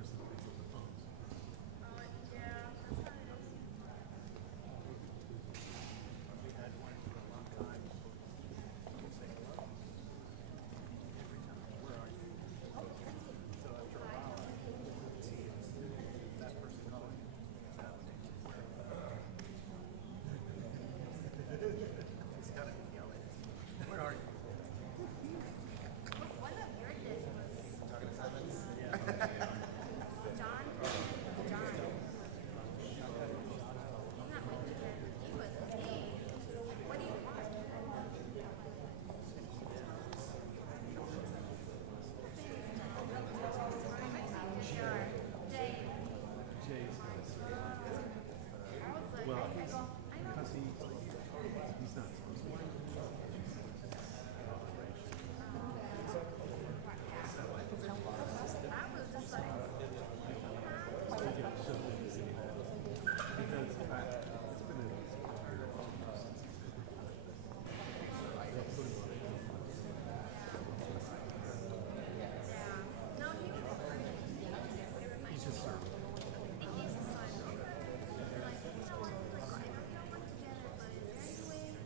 person that picks up the phone. Yeah, that's how it is. We had one for a long time. People say hello. Every time. Where are you? So after a while, I see that person calling. It's happening. He's got to yell at us. Where are you? One of your discs was Yeah. John. John. He's not making it. He was, hey, what do you want? Sure. Jay. Jay's nice. I was like, Well, I go, I know. because he's not supposed to. I was just like, yeah. No, he was great. It reminds me. I think he's a son. They're like, you know what? Like, I know you don't work together, but is there any way?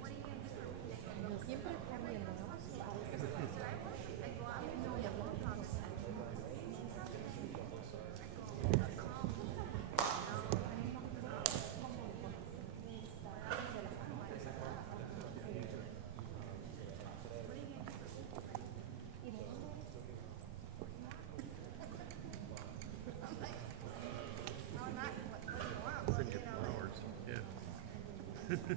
What are you gonna do for me? Like, Siempre cambia, ¿no? so I work. I go out and we have phone conversations. You need something? I go, call me. I'm like, no, not what do you want? Well, you know, like, Yeah. This is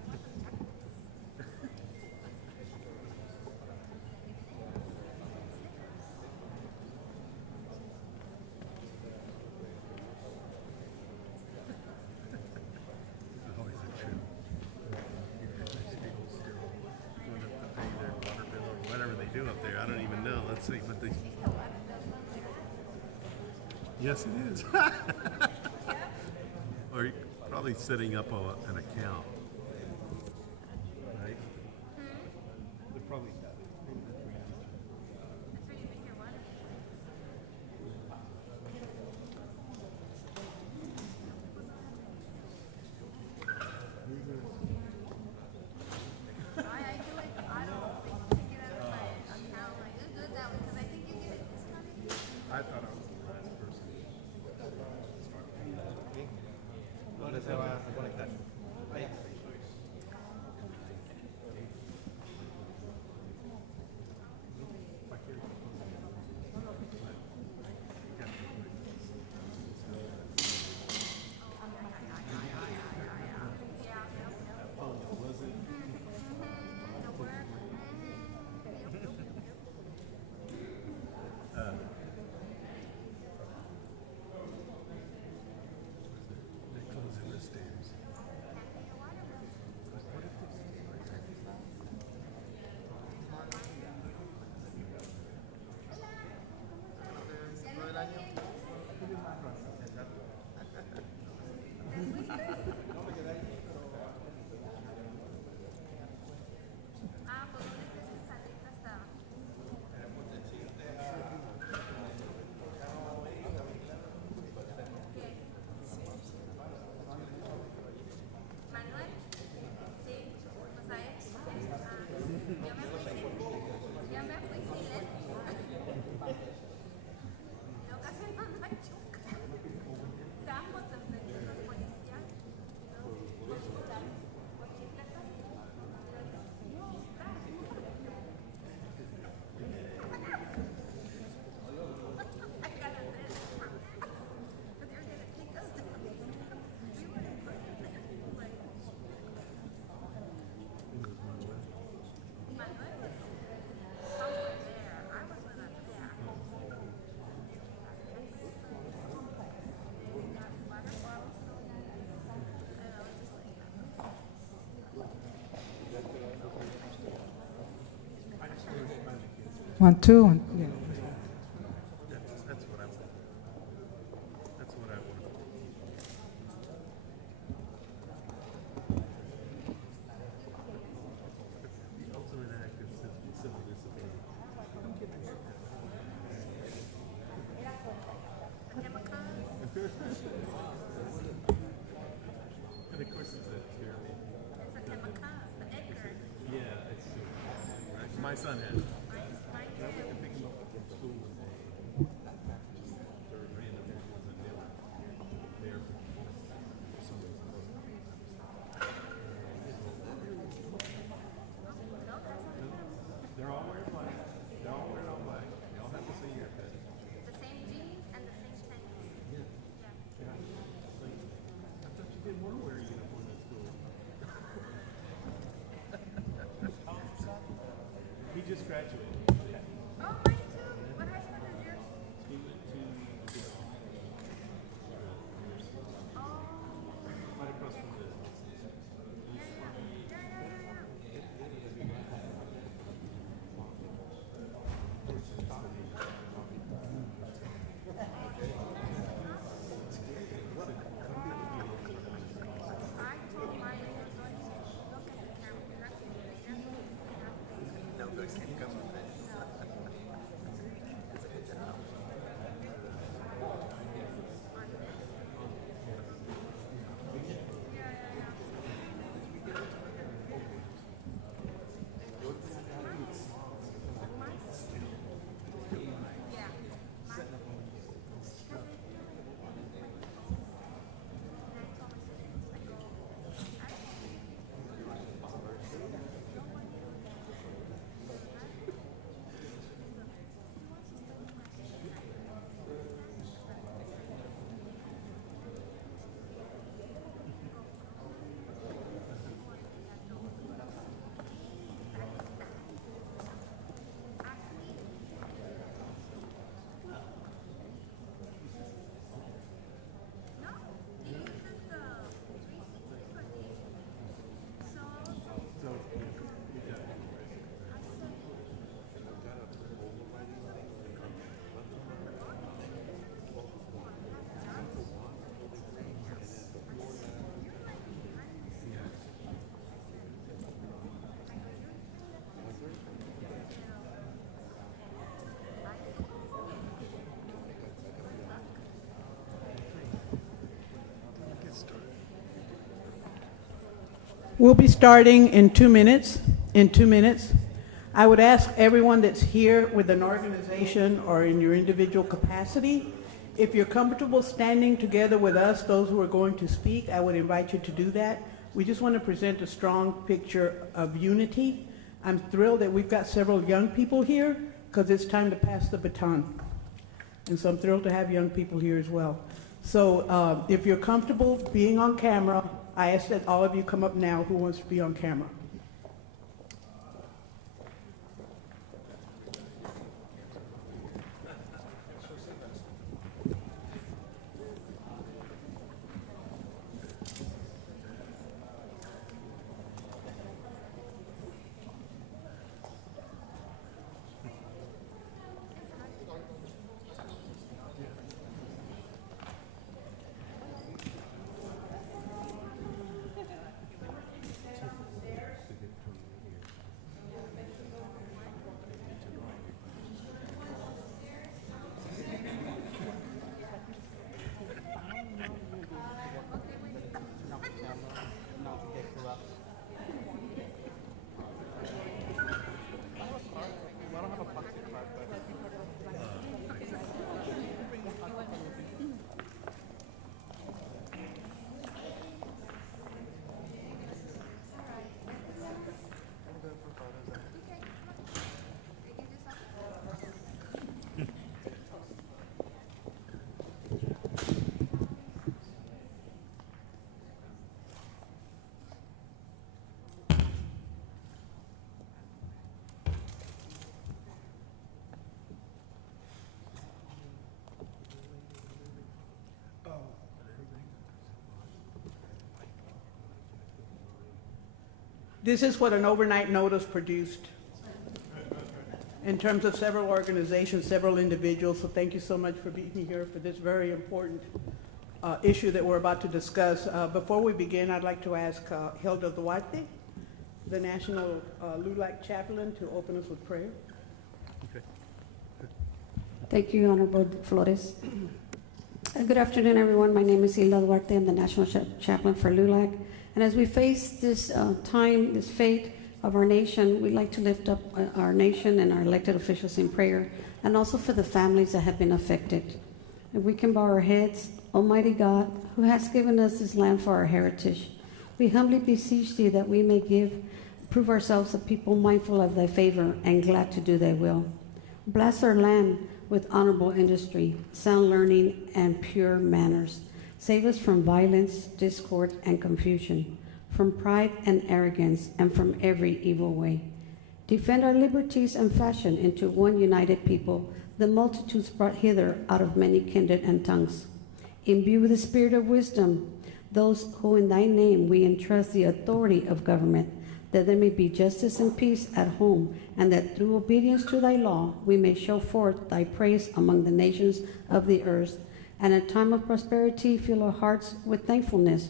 always a trip. There's people still going up to pay their water bill or whatever they do up there. I don't even know. Let's see what they. Yes, it is. Or probably setting up an account, right? They're probably. that's where you make your water. I do it. I don't take it out of my account. Like, it's good that way because I think you get it discounted. I thought I was the last person. ¿Dónde se va a conectar? Ahí. Oh, was it? The work. They're closing the stairs. Todo el año. Ah, pues ¿dónde crees que salir hasta? ¿Qué? ¿Manuel? Sí, pues a él. Yo me fui sin lente. Yo casi no me choca. Estábamos enfrente de los policías. I got a dress. But they're gonna take us down. We were in front of them. Like, Manuel was somewhere there. I was with up there. They got water bottles. And I was just like, One, two, and, yeah. That's what I want. That's what I want. The ultimate act of civil disobedience. yeah, son has. Mine I went to too. pick him up from school one day. Third grade, and there was a nail there for some reason. No, that's not them. They're all wearing black. They're all wearing all black. They all have the same haircut. The same jeans and the same tennies. Yeah. Yeah. Yeah. Like, I thought you didn't want to wear a uniform at school. He just graduated. Oh, mine too. What high school is yours? He went to Oh, right across from the. I told mine it was going to look at the camera. You're not going to read it. No, but it can't come with it. It's a good job. No, he uses the 360 for the. So I said, We'll be starting in 2 minutes. In 2 minutes. I would ask everyone that's here with an organization or in your individual capacity, if you're comfortable standing together with us, those who are going to speak, I would invite you to do that. We just want to present a strong picture of unity. I'm thrilled that we've got several young people here because it's time to pass the baton. And so I'm thrilled to have young people here as well. So if you're comfortable being on camera, I ask that all of you come up now who wants to be on camera. This is what an overnight notice produced in terms of several organizations, several individuals. So thank you so much for being here for this very important issue that we're about to discuss. Before we begin, I'd like to ask Hilda Duarte, the National LULAC Chaplain, to open us with prayer. Thank you, Honorable Flores. Good afternoon, everyone. My name is Hilda Duarte. I'm the National Chaplain for LULAC. And as we face this time, this fate, of our nation, we'd like to lift up our nation and our elected officials in prayer, and also for the families that have been affected. If we can bow our heads, Almighty God, who has given us this land for our heritage, we humbly beseech thee that we may prove ourselves a people mindful of thy favor and glad to do thy will. Bless our land with honorable industry, sound learning, and pure manners. Save us from violence, discord, and confusion, from pride and arrogance, and from every evil way. Defend our liberties and fashion into one united people, the multitudes brought hither out of many kindred and tongues. Imbue with the spirit of wisdom those who in thy name we entrust the authority of government, that there may be justice and peace at home, and that through obedience to thy law we may show forth thy praise among the nations of the earth, and in time of prosperity fill our hearts with thankfulness.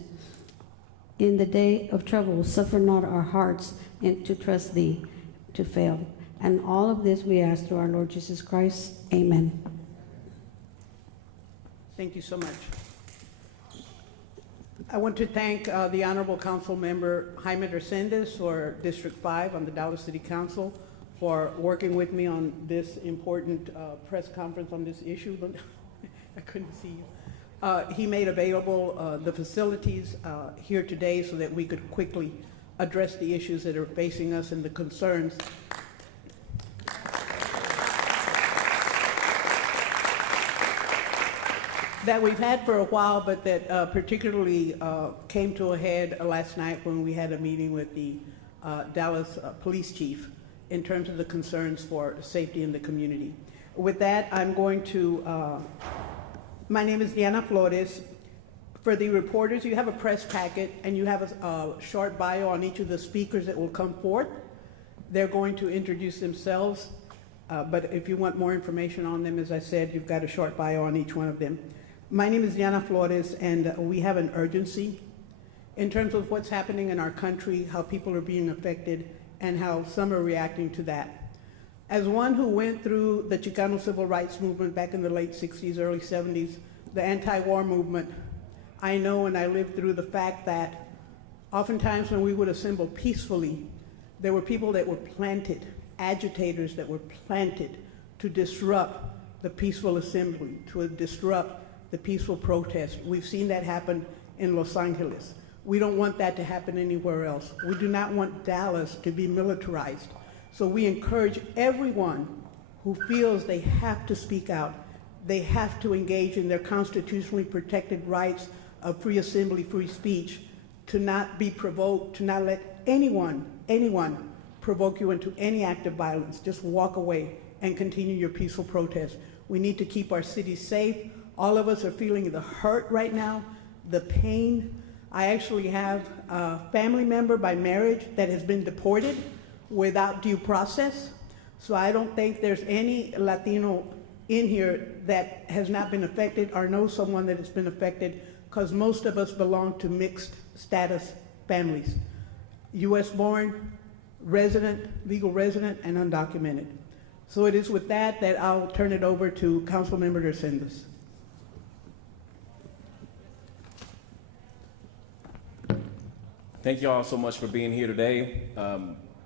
In the day of trouble suffer not our hearts to trust thee to fail. And all of this we ask through our Lord Jesus Christ. Amen. Thank you so much. I want to thank the Honorable Council Member Jaime Resendez for District 5 on the Dallas City Council for working with me on this important press conference on this issue. I couldn't see you. He made available the facilities here today so that we could quickly address the issues that are facing us and the concerns. That we've had for a while, but that particularly came to a head last night when we had a meeting with the Dallas police chief in terms of the concerns for safety in the community. With that, I'm going to, my name is Diana Flores. For the reporters, you have a press packet and you have a short bio on each of the speakers that will come forth. They're going to introduce themselves, but if you want more information on them, as I said, you've got a short bio on each one of them. My name is Diana Flores, and we have an urgency in terms of what's happening in our country, how people are being affected, and how some are reacting to that. As one who went through the Chicano civil rights movement back in the late 60s, early 70s, the anti-war movement, I know and I lived through the fact that oftentimes when we would assemble peacefully, there were people that were planted, agitators that were planted to disrupt the peaceful assembly, to disrupt the peaceful protest. We've seen that happen in Los Angeles. We don't want that to happen anywhere else. We do not want Dallas to be militarized. So we encourage everyone who feels they have to speak out, they have to engage in their constitutionally protected rights of free assembly, free speech, to not be provoked, to not let anyone provoke you into any act of violence. Just walk away and continue your peaceful protest. We need to keep our city safe. All of us are feeling the hurt right now, the pain. I actually have a family member by marriage that has been deported without due process. So I don't think there's any Latino in here that has not been affected or knows someone that has been affected, because most of us belong to mixed status families. US born, resident, legal resident, and undocumented. So it is with that that I'll turn it over to Councilmember Resendez. Thank you all so much for being here today.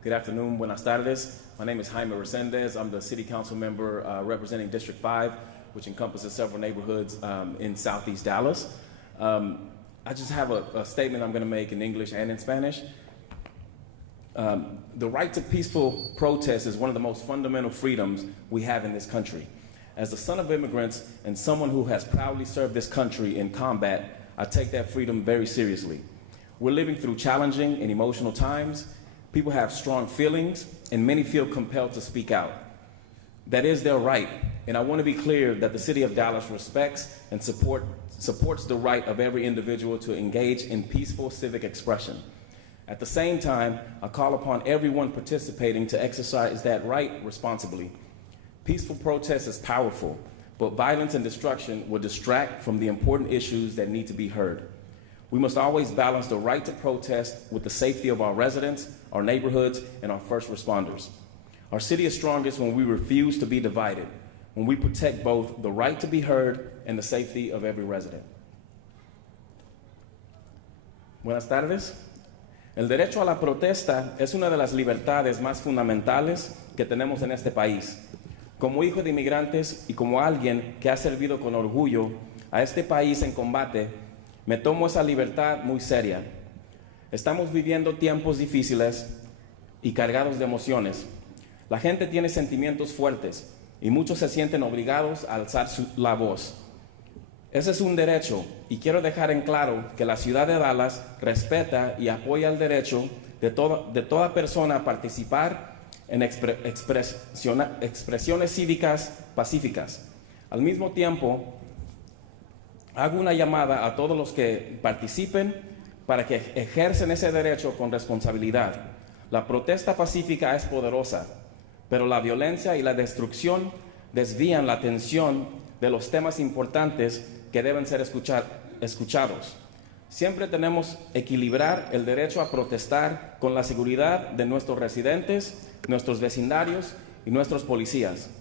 Good afternoon. Buenas tardes. My name is Jaime Resendez. I'm the City Council member representing District 5, which encompasses several neighborhoods in Southeast Dallas. I just have a statement I'm going to make in English and in Spanish. The right to peaceful protest is one of the most fundamental freedoms we have in this country. As the son of immigrants and someone who has proudly served this country in combat, I take that freedom very seriously. We're living through challenging and emotional times. People have strong feelings, and many feel compelled to speak out. That is their right, and I want to be clear that the City of Dallas respects and supports the right of every individual to engage in peaceful civic expression. At the same time, I call upon everyone participating to exercise that right responsibly. Peaceful protest is powerful, but violence and destruction will distract from the important issues that need to be heard. We must always balance the right to protest with the safety of our residents, our neighborhoods, and our first responders. Our city is strongest when we refuse to be divided, when we protect both the right to be heard and the safety of every resident. Buenas tardes. El derecho a la protesta es una de las libertades más fundamentales que tenemos en este país. Como hijo de inmigrantes y como alguien que ha servido con orgullo a este país en combate, me tomo esa libertad muy seria. Estamos viviendo tiempos difíciles y cargados de emociones. La gente tiene sentimientos fuertes y muchos se sienten obligados a alzar la voz. Ese es un derecho y quiero dejar en claro que la ciudad de Dallas respeta y apoya el derecho de toda persona a participar en expresiones cívicas pacíficas. Al mismo tiempo, hago una llamada a todos los que participen para que ejercen ese derecho con responsabilidad. La protesta pacífica es poderosa, pero la violencia y la destrucción desvían la atención de los temas importantes que deben ser escuchados. Siempre tenemos que equilibrar el derecho a protestar con la seguridad de nuestros residentes, nuestros vecindarios y nuestros policías.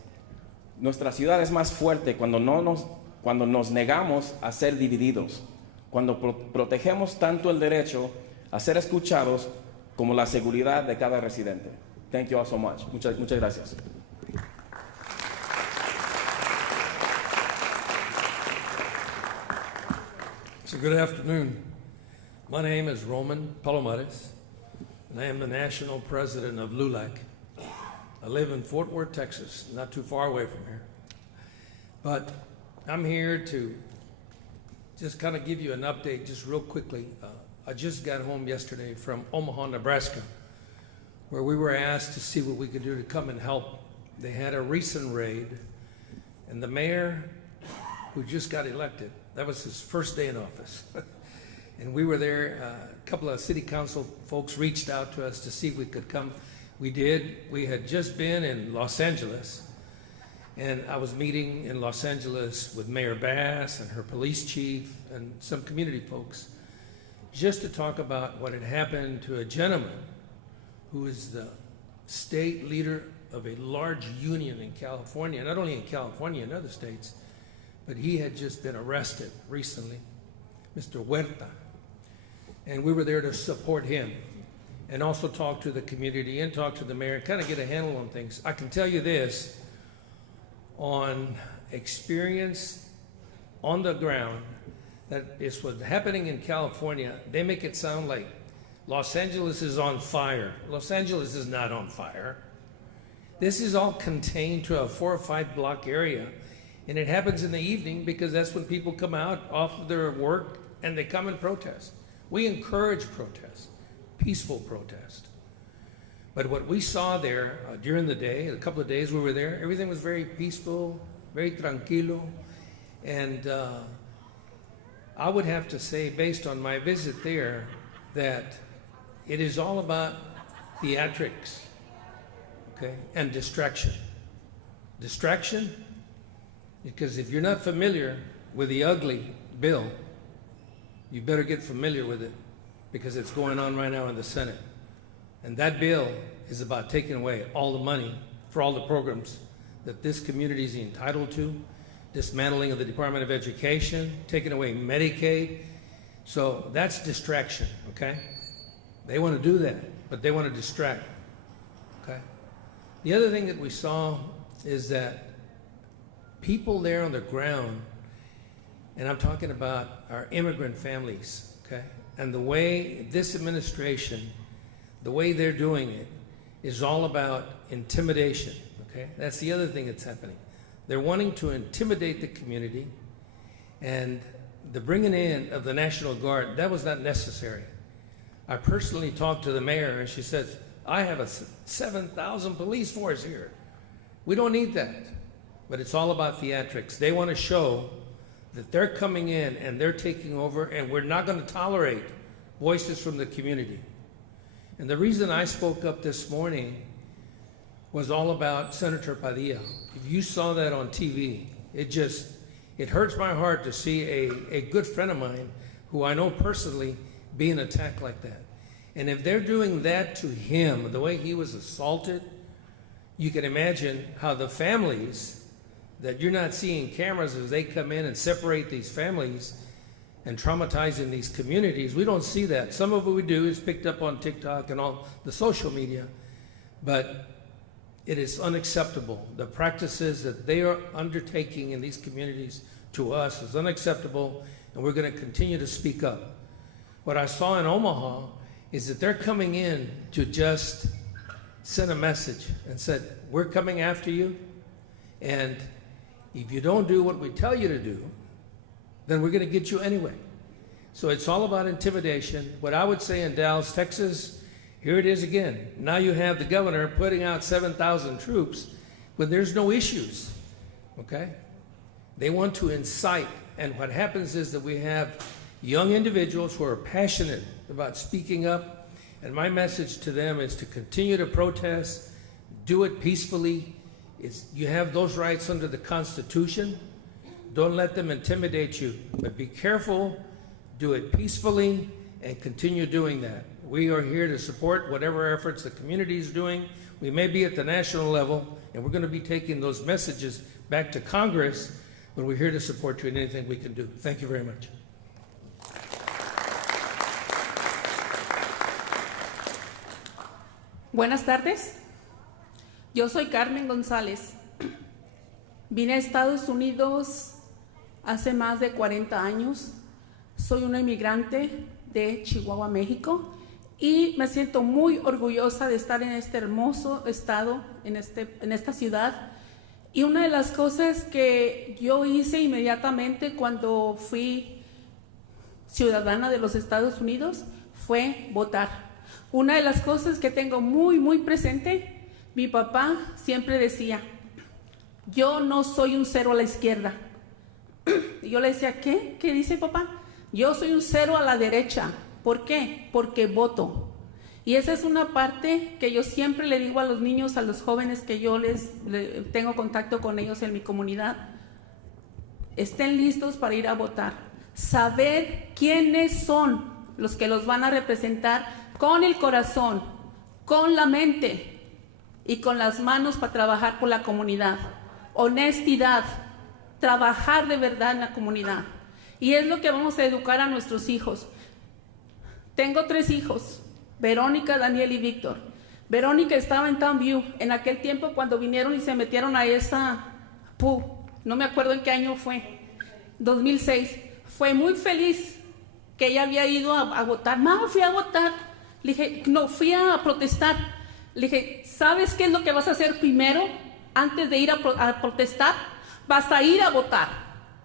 Nuestra ciudad es más fuerte cuando nos negamos a ser divididos, cuando protegemos tanto el derecho a ser escuchados como la seguridad de cada residente. Thank you all so much. Muchas gracias. So good afternoon. My name is Roman Palomares, and I am the national president of LULAC. I live in Fort Worth, Texas, not too far away from here. But I'm here to just kind of give you an update just real quickly. I just got home yesterday from Omaha, Nebraska, where we were asked to see what we could do to come and help. They had a recent raid, and the mayor who just got elected, that was his first day in office. And we were there, a couple of city council folks reached out to us to see if we could come. We did. We had just been in Los Angeles, and I was meeting in Los Angeles with Mayor Bass and her police chief and some community folks just to talk about what had happened to a gentleman who is the state leader of a large union in California, not only in California, in other states, but he had just been arrested recently, Mr. Huerta. And we were there to support him and also talk to the community and talk to the mayor and kind of get a handle on things. I can tell you this, on experience on the ground, that is what's happening in California. They make it sound like Los Angeles is on fire. Los Angeles is not on fire. This is all contained to a 4 or 5 block area. And it happens in the evening because that's when people come out off of their work and they come and protest. We encourage protest, peaceful protest. But what we saw there during the day, a couple of days we were there, everything was very peaceful, very tranquilo. And I would have to say, based on my visit there, that it is all about theatrics, okay, and distraction. Distraction, because if you're not familiar with the ugly bill, you better get familiar with it because it's going on right now in the Senate. And that bill is about taking away all the money for all the programs that this community is entitled to, dismantling of the Department of Education, taking away Medicaid. So that's distraction, okay? They want to do that, but they want to distract, okay? The other thing that we saw is that people there on the ground, and I'm talking about our immigrant families, okay? And the way this administration, the way they're doing it, is all about intimidation, okay? That's the other thing that's happening. They're wanting to intimidate the community, and the bringing in of the National Guard, that was not necessary. I personally talked to the mayor, and she says, I have a 7,000 police force here. We don't need that. But it's all about theatrics. They want to show that they're coming in and they're taking over, and we're not going to tolerate voices from the community. And the reason I spoke up this morning was all about Senator Padilla. If you saw that on TV, it hurts my heart to see a good friend of mine who I know personally being attacked like that. And if they're doing that to him, the way he was assaulted, you can imagine how the families that you're not seeing cameras as they come in and separate these families, and traumatizing these communities. We don't see that. Some of what we do is picked up on TikTok and all the social media, but it is unacceptable. The practices that they are undertaking in these communities to us is unacceptable, and we're going to continue to speak up. What I saw in Omaha is that they're coming in to just send a message and said, we're coming after you, and if you don't do what we tell you to do, then we're going to get you anyway. So it's all about intimidation. What I would say in Dallas, Texas, here it is again. Now you have the governor putting out 7,000 troops when there's no issues, okay? They want to incite, and what happens is that we have young individuals who are passionate about speaking up, and my message to them is to continue to protest, do it peacefully. You have those rights under the Constitution. Don't let them intimidate you, but be careful, do it peacefully, and continue doing that. We are here to support whatever efforts the community is doing. We may be at the national level, and we're going to be taking those messages back to Congress, but we're here to support you in anything we can do. Thank you very much. Buenas tardes. Yo soy Carmen González. Vine a Estados Unidos hace más de 40 años. Soy una inmigrante de Chihuahua, México, y me siento muy orgullosa de estar en este hermoso estado, en esta ciudad. Y una de las cosas que yo hice inmediatamente cuando fui ciudadana de los Estados Unidos fue votar. Una de las cosas que tengo muy, muy presente, mi papá siempre decía, yo no soy un cero a la izquierda. Y yo le decía, ¿qué? ¿Qué dice papá? Yo soy un cero a la derecha. ¿Por qué? Porque voto. Y esa es una parte que yo siempre le digo a los niños, a los jóvenes que yo tengo contacto con ellos en mi comunidad. Estén listos para ir a votar. Saber quiénes son los que los van a representar con el corazón, con la mente y con las manos para trabajar por la comunidad. Honestidad, trabajar de verdad en la comunidad. Y es lo que vamos a educar a nuestros hijos. Tengo 3 hijos, Verónica, Daniel y Víctor. Verónica estaba en Townview en aquel tiempo cuando vinieron y se metieron a esa PU. No me acuerdo en qué año fue, 2006. Fue muy feliz que ella había ido a votar. Mamá, fui a votar. Le dije, no, fui a protestar. Le dije, ¿sabes qué es lo que vas a hacer primero antes de ir a protestar? Vas a ir a votar.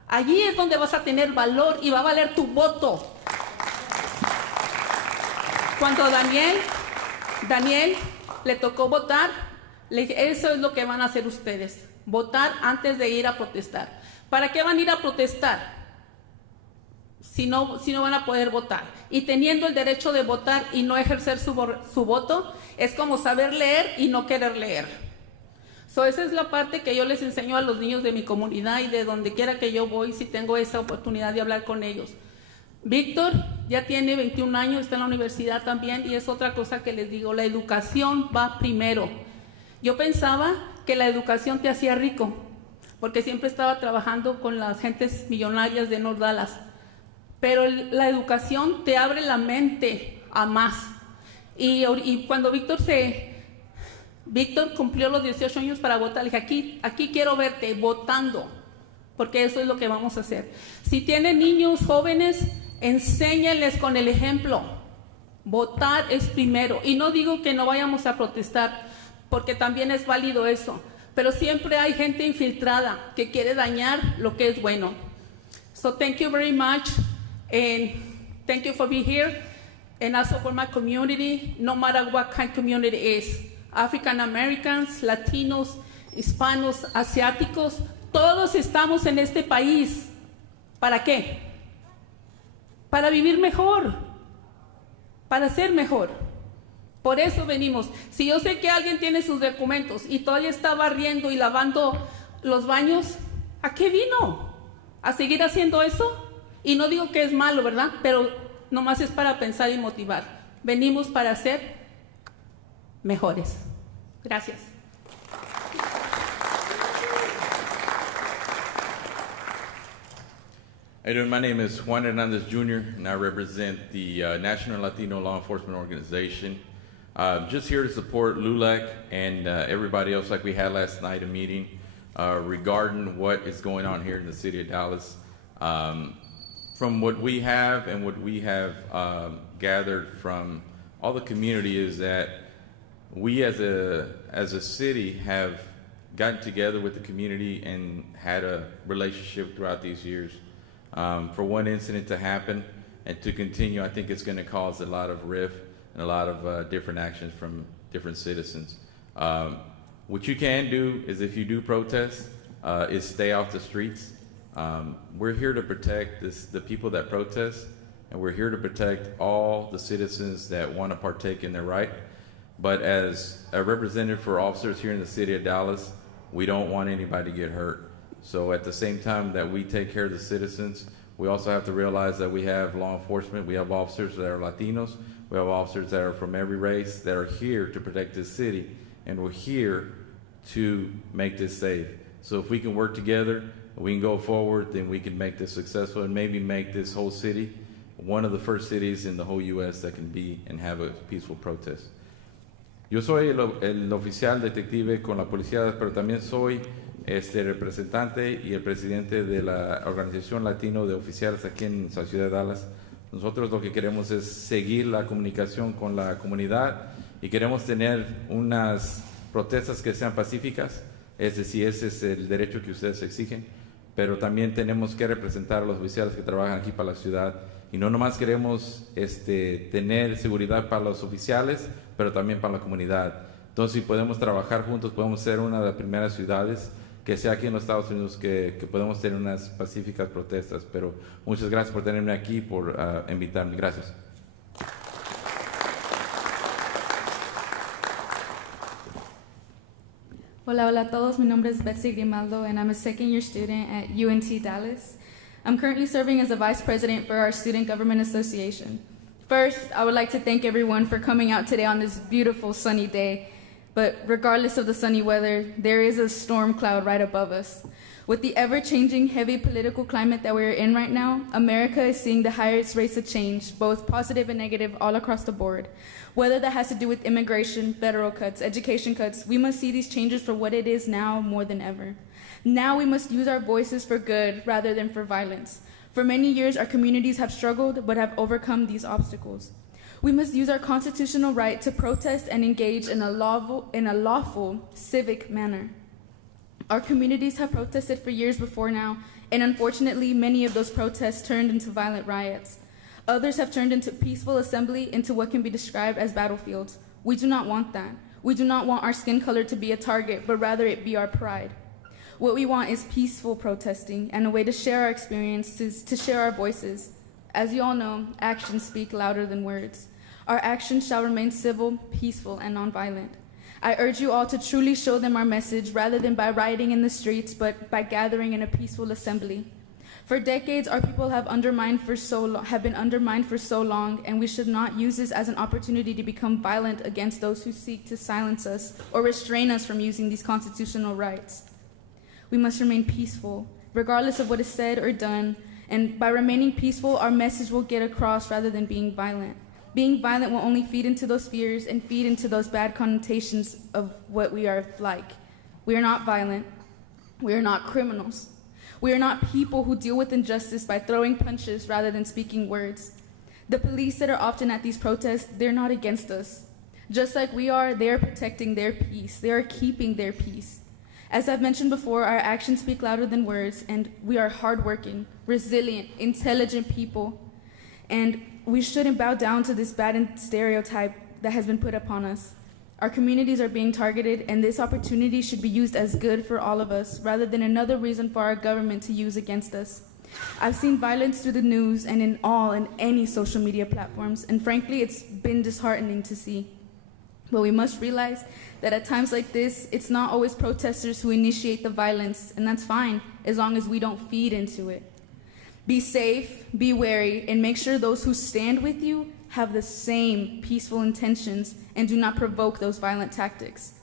Allí es donde vas a tener valor y va a valer tu voto. Cuando Daniel le tocó votar, le dije, eso es lo que van a hacer ustedes, votar antes de ir a protestar. ¿Para qué van a ir a protestar si no van a poder votar? Y teniendo el derecho de votar y no ejercer su voto, es como saber leer y no querer leer. Esa es la parte que yo les enseño a los niños de mi comunidad y de donde quiera que yo voy, si tengo esa oportunidad de hablar con ellos. Víctor ya tiene 21 años, está en la universidad también, y es otra cosa que les digo, la educación va primero. Yo pensaba que la educación te hacía rico, porque siempre estaba trabajando con las gentes millonarias de North Dallas, pero la educación te abre la mente a más. Y cuando Víctor cumplió los 18 años para votar, le dije, aquí quiero verte votando, porque eso es lo que vamos a hacer. Si tienen niños jóvenes, enséñenles con el ejemplo. Votar es primero. Y no digo que no vayamos a protestar, porque también es válido eso. Pero siempre hay gente infiltrada que quiere dañar lo que es bueno. So thank you very much, and thank you for being here, and also for my community, no matter what kind of community it is. African Americans, Latinos, Hispanos, Asiáticos, todos estamos en este país. ¿Para qué? Para vivir mejor, para ser mejor. Por eso venimos. Si yo sé que alguien tiene sus documentos y todavía está barriendo y lavando los baños, ¿a qué vino? ¿A seguir haciendo eso? Y no digo que es malo, ¿verdad? Pero nomás es para pensar y motivar. Venimos para ser mejores. Gracias. How you doing? My name is Juan Hernandez Jr., and I represent the National Latino Law Enforcement Organization. Just here to support LULAC and everybody else, like we had last night, a meeting regarding what is going on here in the city of Dallas. From what we have and what we have gathered from all the community is that we as a city have gotten together with the community and had a relationship throughout these years. For one incident to happen and to continue, I think it's going to cause a lot of rift and a lot of different actions from different citizens. What you can do is, if you do protest, is stay off the streets. We're here to protect the people that protest, and we're here to protect all the citizens that want to partake in their right. But as a representative for officers here in the city of Dallas, we don't want anybody to get hurt. So at the same time that we take care of the citizens, we also have to realize that we have law enforcement, we have officers that are Latinos, we have officers that are from every race that are here to protect this city, and we're here to make this safe. So if we can work together, we can go forward, then we can make this successful and maybe make this whole city one of the first cities in the whole U.S. that can be and have a peaceful protest. Yo soy el oficial detective con la policía, pero también soy representante y el presidente de la Organización Latino de Oficiales aquí en la ciudad de Dallas. Nosotros lo que queremos es seguir la comunicación con la comunidad y queremos tener unas protestas que sean pacíficas, es decir, ese es el derecho que ustedes exigen, pero también tenemos que representar a los oficiales que trabajan aquí para la ciudad y no nomás queremos tener seguridad para los oficiales, pero también para la comunidad. Entonces, si podemos trabajar juntos, podemos ser una de las primeras ciudades que sea aquí en los Estados Unidos que podemos tener unas pacíficas protestas. Pero muchas gracias por tenerme aquí, por invitarme. Gracias. Hola a todos. Mi nombre es Betsy Grimaldo, and I'm a second-year student at UNT Dallas. I'm currently serving as a vice president for our Student Government Association. First, I would like to thank everyone for coming out today on this beautiful sunny day. But regardless of the sunny weather, there is a storm cloud right above us. With the ever-changing heavy political climate that we're in right now, America is seeing the highest rates of change, both positive and negative, all across the board. Whether that has to do with immigration, federal cuts, education cuts, we must see these changes for what it is now more than ever. Now we must use our voices for good rather than for violence. For many years, our communities have struggled but have overcome these obstacles. We must use our constitutional right to protest and engage in a lawful civic manner. Our communities have protested for years before now, and unfortunately, many of those protests turned into violent riots. Others have turned into peaceful assembly into what can be described as battlefields. We do not want that. We do not want our skin color to be a target, but rather it be our pride. What we want is peaceful protesting and a way to share our experiences, to share our voices. As you all know, actions speak louder than words. Our actions shall remain civil, peaceful, and nonviolent. I urge you all to truly show them our message rather than by rioting in the streets, but by gathering in a peaceful assembly. For decades, our people have been undermined for so long, and we should not use this as an opportunity to become violent against those who seek to silence us or restrain us from using these constitutional rights. We must remain peaceful, regardless of what is said or done, and by remaining peaceful, our message will get across rather than being violent. Being violent will only feed into those fears and feed into those bad connotations of what we are like. We are not violent. We are not criminals. We are not people who deal with injustice by throwing punches rather than speaking words. The police that are often at these protests, they're not against us. Just like we are, they are protecting their peace. They are keeping their peace. As I've mentioned before, our actions speak louder than words, and we are hardworking, resilient, intelligent people. And we shouldn't bow down to this bad stereotype that has been put upon us. Our communities are being targeted, and this opportunity should be used as good for all of us, rather than another reason for our government to use against us. I've seen violence through the news and in any social media platforms, and frankly, it's been disheartening to see. But we must realize that at times like this, it's not always protesters who initiate the violence, and that's fine, as long as we don't feed into it. Be safe, be wary, and make sure those who stand with you have the same peaceful intentions and do not provoke those violent tactics.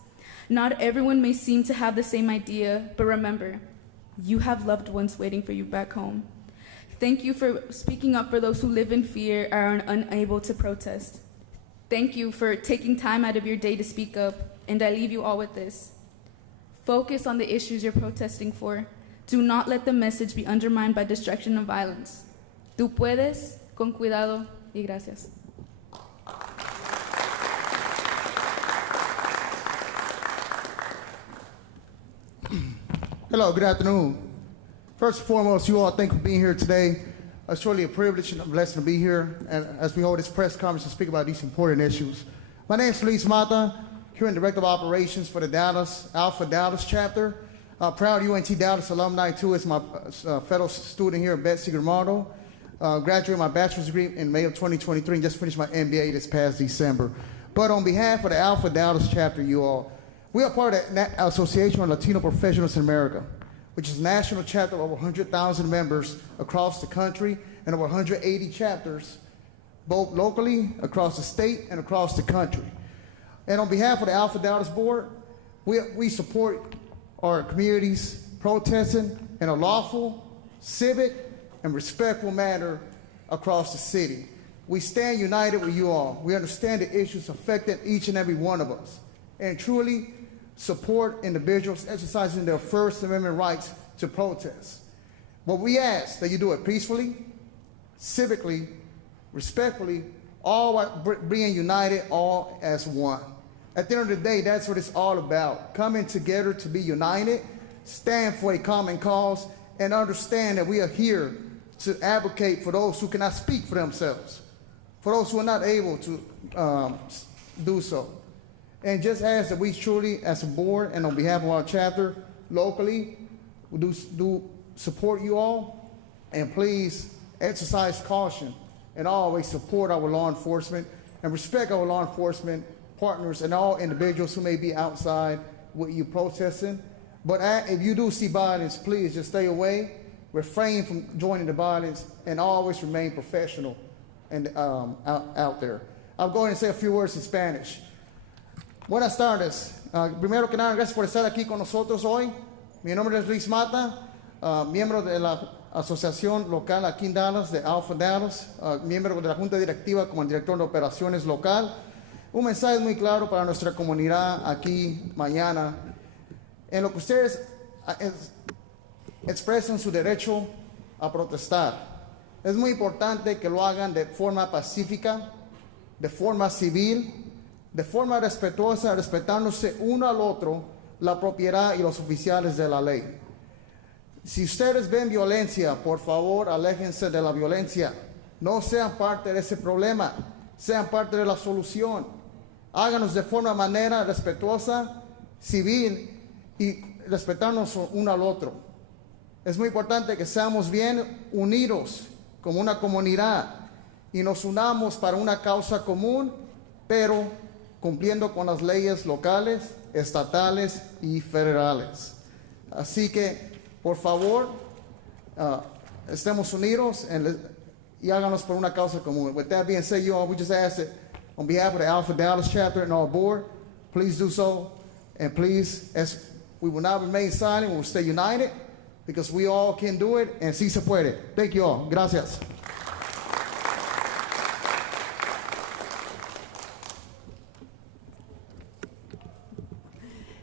Not everyone may seem to have the same idea, but remember, you have loved ones waiting for you back home. Thank you for speaking up for those who live in fear and are unable to protest. Thank you for taking time out of your day to speak up, and I leave you all with this. Focus on the issues you're protesting for. Do not let the message be undermined by distraction and violence. Tú puedes, con cuidado, y gracias. Hello, good afternoon. First and foremost, you all thank you for being here today. It's truly a privilege and a blessing to be here and as we hold this press conference to speak about these important issues. My name is Luis Mata, current Director of Operations for the Alpha Dallas chapter. Proud UNT Dallas alumni too, as my fellow student here at Betsy Grimaldo. Graduated my bachelor's degree in May of 2023 and just finished my MBA this past December. But on behalf of the Alpha Dallas chapter, you all, we are part of the Association of Latino Professionals in America, which is a national chapter of over 100,000 members across the country and over 180 chapters, both locally, across the state, and across the country. And on behalf of the Alpha Dallas Board, we support our communities protesting in a lawful, civic, and respectful manner across the city. We stand united with you all. We understand the issues affecting each and every one of us, and truly support individuals exercising their First Amendment rights to protest. But we ask that you do it peacefully, civically, respectfully, all while being united, all as one. At the end of the day, that's what it's all about, coming together to be united, stand for a common cause, and understand that we are here to advocate for those who cannot speak for themselves, for those who are not able to do so. And just ask that we truly, as a board and on behalf of our chapter locally, do support you all, and please exercise caution and always support our law enforcement and respect our law enforcement partners and all individuals who may be outside with you protesting. But if you do see violence, please just stay away, refrain from joining the violence, and always remain professional and out there. I'll go ahead and say a few words in Spanish. Buenas tardes. Primero que nada, gracias por estar aquí con nosotros hoy. Mi nombre es Luis Mata, miembro de la asociación local aquí en Dallas, de Alpha Dallas, miembro de la junta directiva como el director de operaciones local. Un mensaje muy claro para nuestra comunidad aquí mañana. En lo que ustedes expresan su derecho a protestar, es muy importante que lo hagan de forma pacífica, de forma civil, de forma respetuosa, respetándose uno al otro, la propiedad y los oficiales de la ley. Si ustedes ven violencia, por favor, aléjense de la violencia. No sean parte de ese problema, sean parte de la solución. Háganos de manera respetuosa, civil y respetarnos uno al otro. Es muy importante que seamos bien unidos como una comunidad y nos unamos para una causa común, pero cumpliendo con las leyes locales, estatales y federales. Así que, por favor, estemos unidos y háganos por una causa común. With that being said, you all, we just ask that on behalf of the Alpha Dallas chapter and our board, please do so. And please, as we will not remain silent, we will stay united because we all can do it, and sí se puede. Thank you all. Gracias.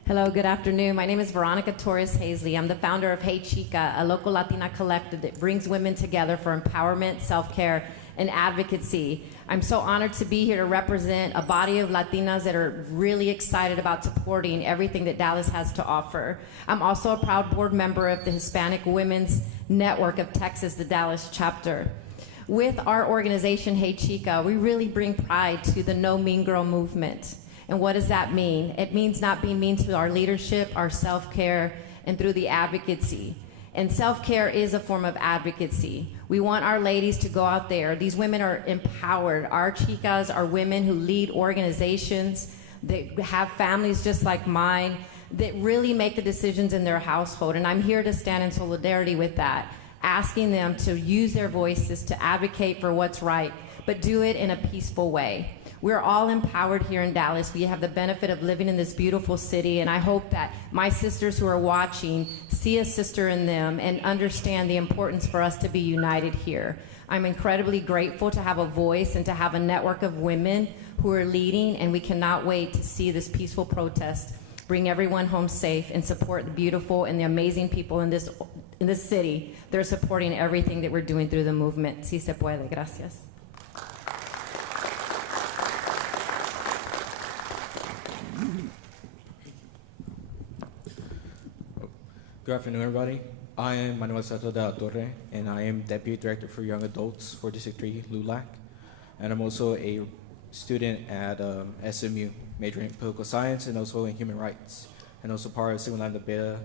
Hello, good afternoon. My name is Veronica Torres Hazley. I'm the founder of Hey Chica, a local Latina collective that brings women together for empowerment, self-care, and advocacy. I'm so honored to be here to represent a body of Latinas that are really excited about supporting everything that Dallas has to offer. I'm also a proud board member of the Hispanic Women's Network of Texas, the Dallas chapter. With our organization, Hey Chica, we really bring pride to the No Mean Girl movement. And what does that mean? It means not being mean to our leadership, our self-care, and through the advocacy. And self-care is a form of advocacy. We want our ladies to go out there. These women are empowered. Our chicas are women who lead organizations, that have families just like mine, that really make the decisions in their household. And I'm here to stand in solidarity with that, asking them to use their voices to advocate for what's right, but do it in a peaceful way. We're all empowered here in Dallas. We have the benefit of living in this beautiful city, and I hope that my sisters who are watching see a sister in them and understand the importance for us to be united here. I'm incredibly grateful to have a voice and to have a network of women who are leading, and we cannot wait to see this peaceful protest bring everyone home safe and support the beautiful and the amazing people in this city. They're supporting everything that we're doing through the movement. Sí se puede. Gracias. Good afternoon, everybody. I am Manuel Soto de la Torre, and I am Deputy Director for Young Adults for District 3, LULAC. And I'm also a student at SMU, majoring in political science and also in human rights, and also part of Sigma Lambda Beta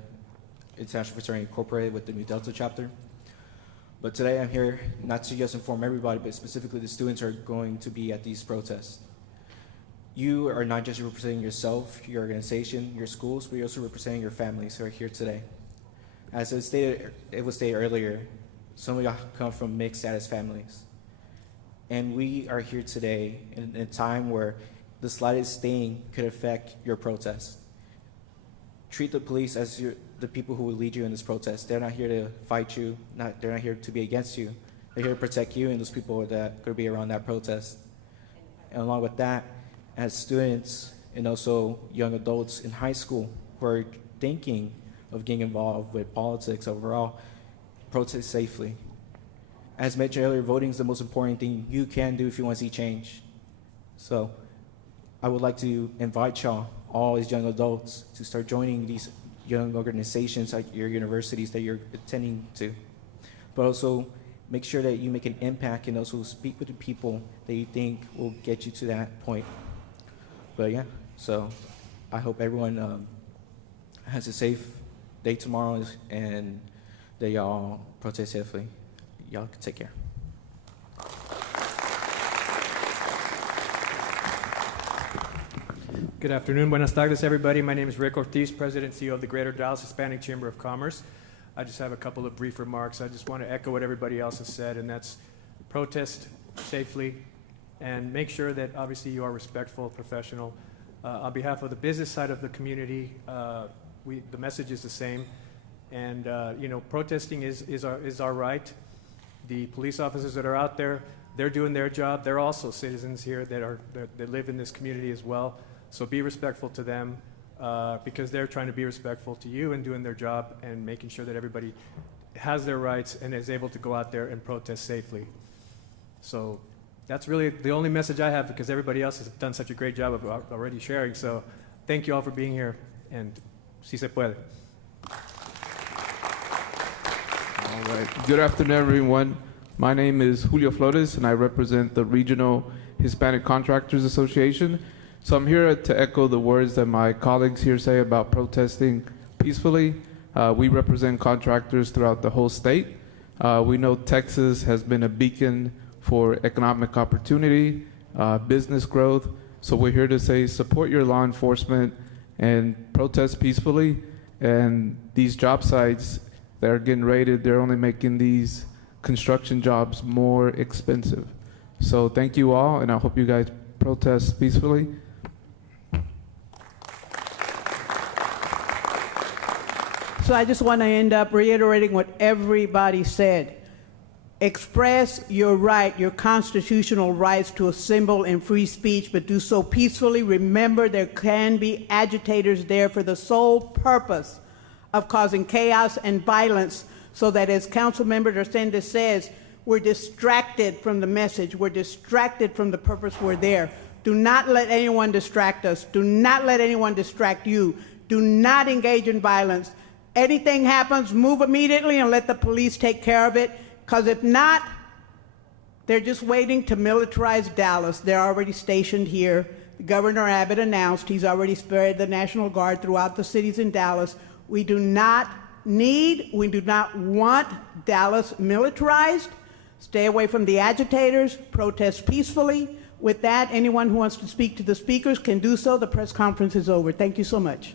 International Fraternity Incorporated with the New Delta chapter. But today I'm here not to just inform everybody, but specifically the students who are going to be at these protests. You are not just representing yourself, your organization, your schools, but you're also representing your families who are here today. As it was stated earlier, some of y'all come from mixed status families. And we are here today in a time where the slightest thing could affect your protest. Treat the police as the people who will lead you in this protest. They're not here to fight you. They're not here to be against you. They're here to protect you and those people that are going to be around that protest. And along with that, as students and also young adults in high school who are thinking of getting involved with politics overall, protest safely. As mentioned earlier, voting is the most important thing you can do if you want to see change. So I would like to invite y'all, all as young adults, to start joining these young organizations like your universities that you're attending to. But also make sure that you make an impact and also speak with the people that you think will get you to that point. But yeah, so I hope everyone has a safe day tomorrow and that y'all protest safely. Y'all can take care. Good afternoon. Buenas tardes, everybody. My name is Rick Ortiz, President and CEO of the Greater Dallas Hispanic Chamber of Commerce. I just have a couple of brief remarks. I just want to echo what everybody else has said, and that's protest safely and make sure that obviously you are respectful, professional. On behalf of the business side of the community, the message is the same. And protesting is our right. The police officers that are out there, they're doing their job. They're also citizens here that live in this community as well. So be respectful to them because they're trying to be respectful to you and doing their job and making sure that everybody has their rights and is able to go out there and protest safely. So that's really the only message I have because everybody else has done such a great job of already sharing. So thank you all for being here, and si se puede. All right. Good afternoon, everyone. My name is Julio Flores, and I represent the Regional Hispanic Contractors Association. So I'm here to echo the words that my colleagues here say about protesting peacefully. We represent contractors throughout the whole state. We know Texas has been a beacon for economic opportunity, business growth. So we're here to say support your law enforcement and protest peacefully. And these job sites that are getting raided, they're only making these construction jobs more expensive. So thank you all, and I hope you guys protest peacefully. So I just want to end up reiterating what everybody said. Express your right, your constitutional rights to assemble in free speech, but do so peacefully. Remember, there can be agitators there for the sole purpose of causing chaos and violence, so that, as Councilmember Resendez says, we're distracted from the message. We're distracted from the purpose we're there. Do not let anyone distract us. Do not let anyone distract you. Do not engage in violence. Anything happens, move immediately and let the police take care of it, because if not, they're just waiting to militarize Dallas. They're already stationed here. Governor Abbott announced he's already spread the National Guard throughout the cities in Dallas. We do not want Dallas militarized. Stay away from the agitators, protest peacefully. With that, anyone who wants to speak to the speakers can do so. The press conference is over. Thank you so much.